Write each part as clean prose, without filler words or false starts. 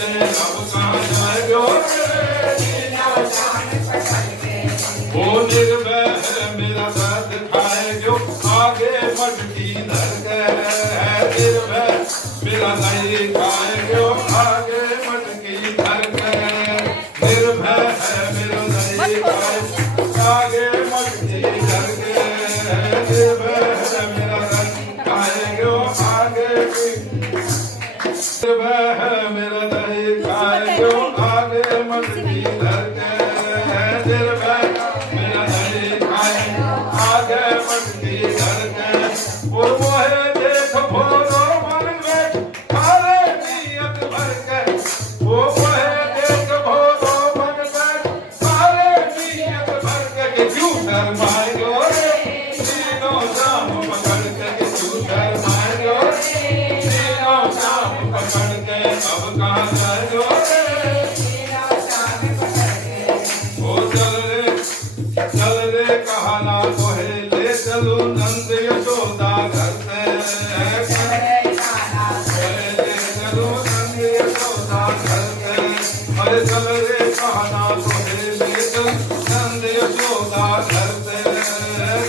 के अब कहाँ जाएगा वो निर्भय है मेरा दर्द खाए जो आगे मटकी धर गए निर्भय मेरा नहीं खाए जो आगे मटकी धर गए निर्भय है मेरा नहीं खाए आगे मटकी धर गए निर्भय है मेरा नहीं खाए जो आगे निर्भय है मेरा नहीं खाए जो आगे मटकी धर गए निर्भय मेरा नहीं खाए आगे मटकी धर गए वो मोहे देख भोरो मन में खाले नियत भर के वो मोहे देख भोरो मन में खाले नियत भर के क्यों शर्माएगो तीनों शाम पकड़ के क्यों शर्माएगो तीनों शाम पकड़ के अब कहाँ जाएगो चल रे कहाना कोहे ले चलो नंद यशोदा घर से ले चलो नंद यशोदा घर से अरे चल रे कहाना कोहे ले चलो नंद यशोदा घर से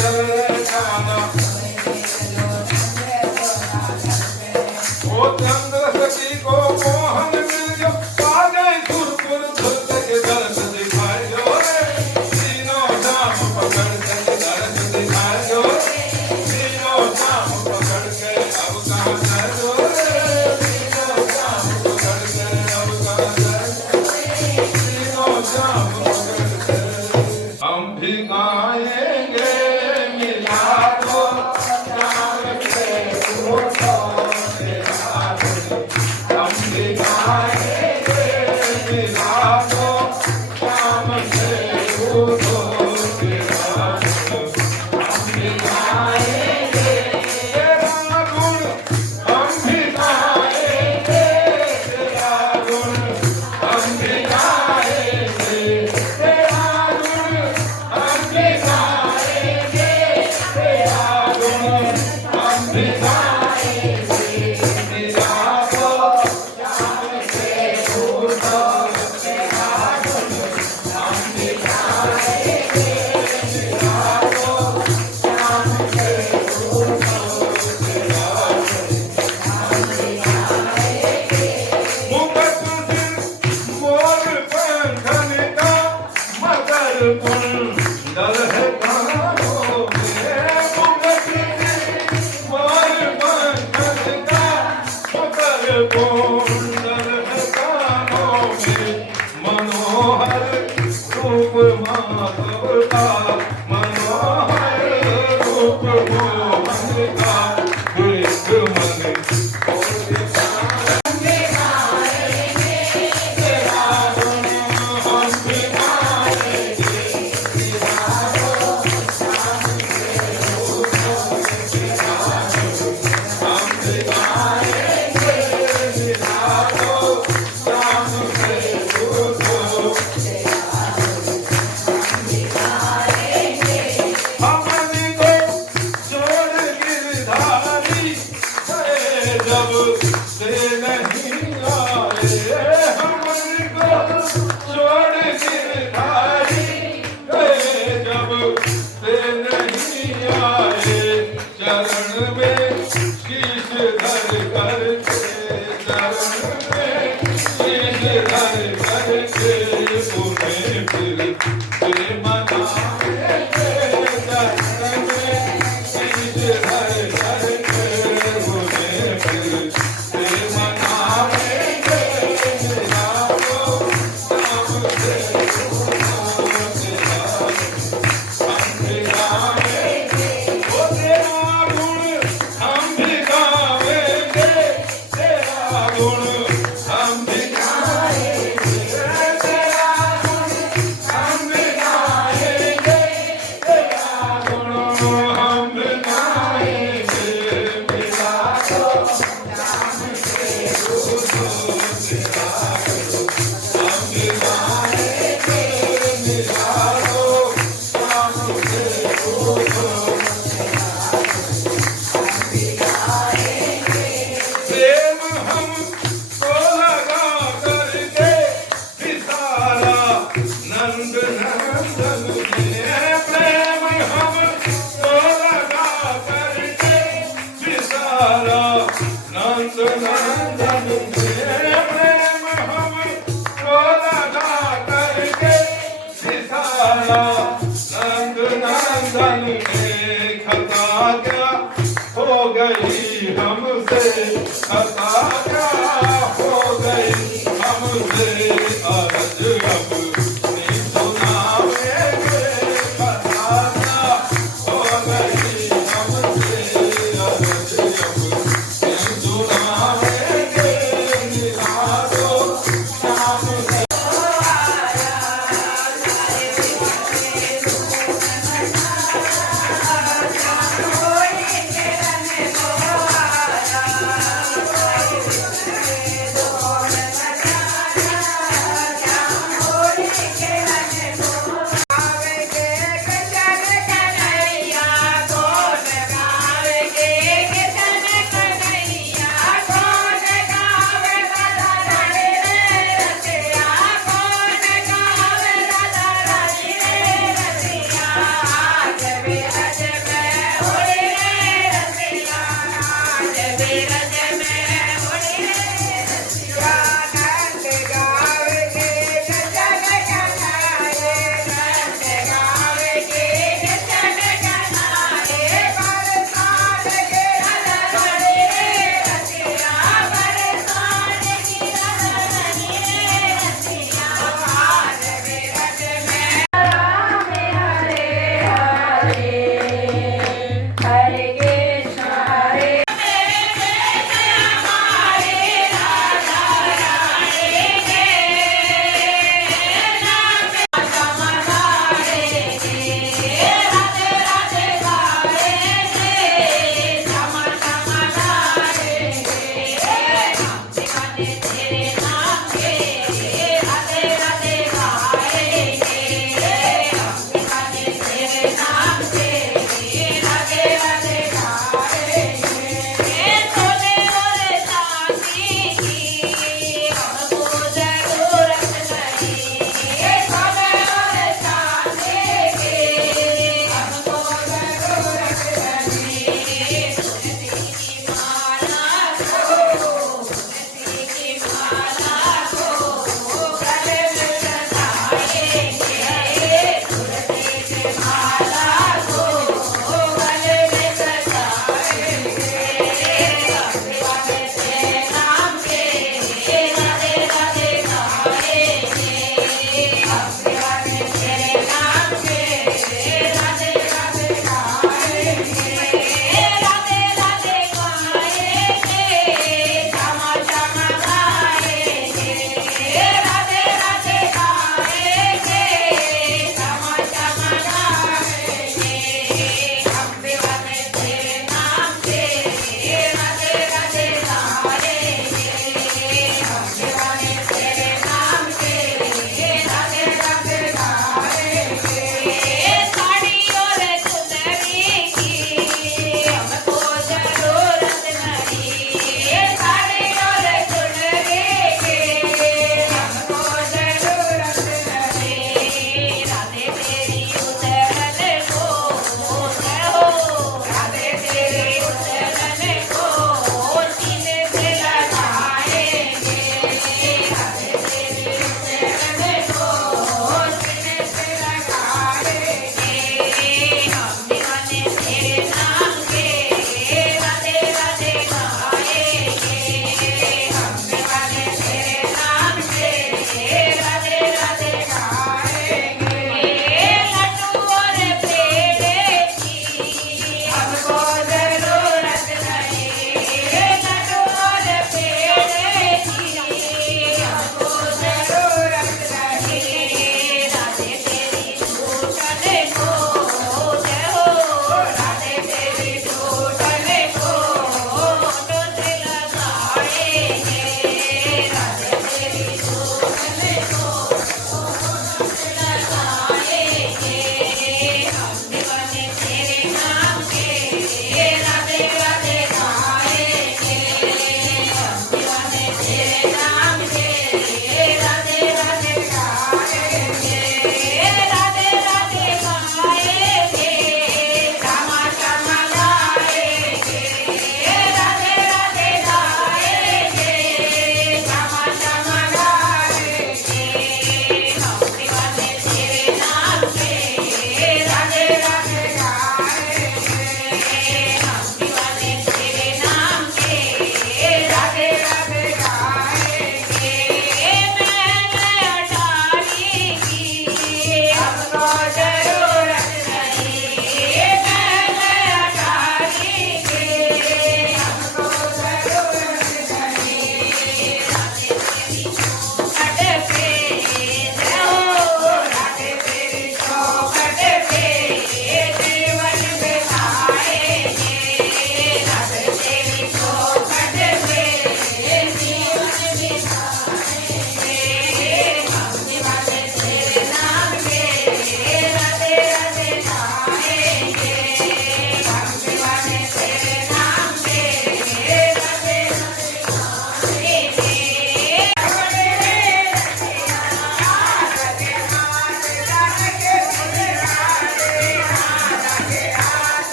चल रे कहाना ओ चंद्र सखी को मोहन मिल गयो आ गए सुरपुर धुत के दर्द दिखाए जो पकड़ के दर्द दिखाए जो तीनों शाम पकड़ के अब कहाँ जाएगो तीनों शाम पकड़ के अब कहाँ जाएगो तीनों शाम पकड़ के हम भी गाएंगे मिला दो शाम से उठो हम भी गाएंगे मिला दो शाम से उठो मनोहर रूप माधव का मनोहर रूप मोहन का देख मन तुझे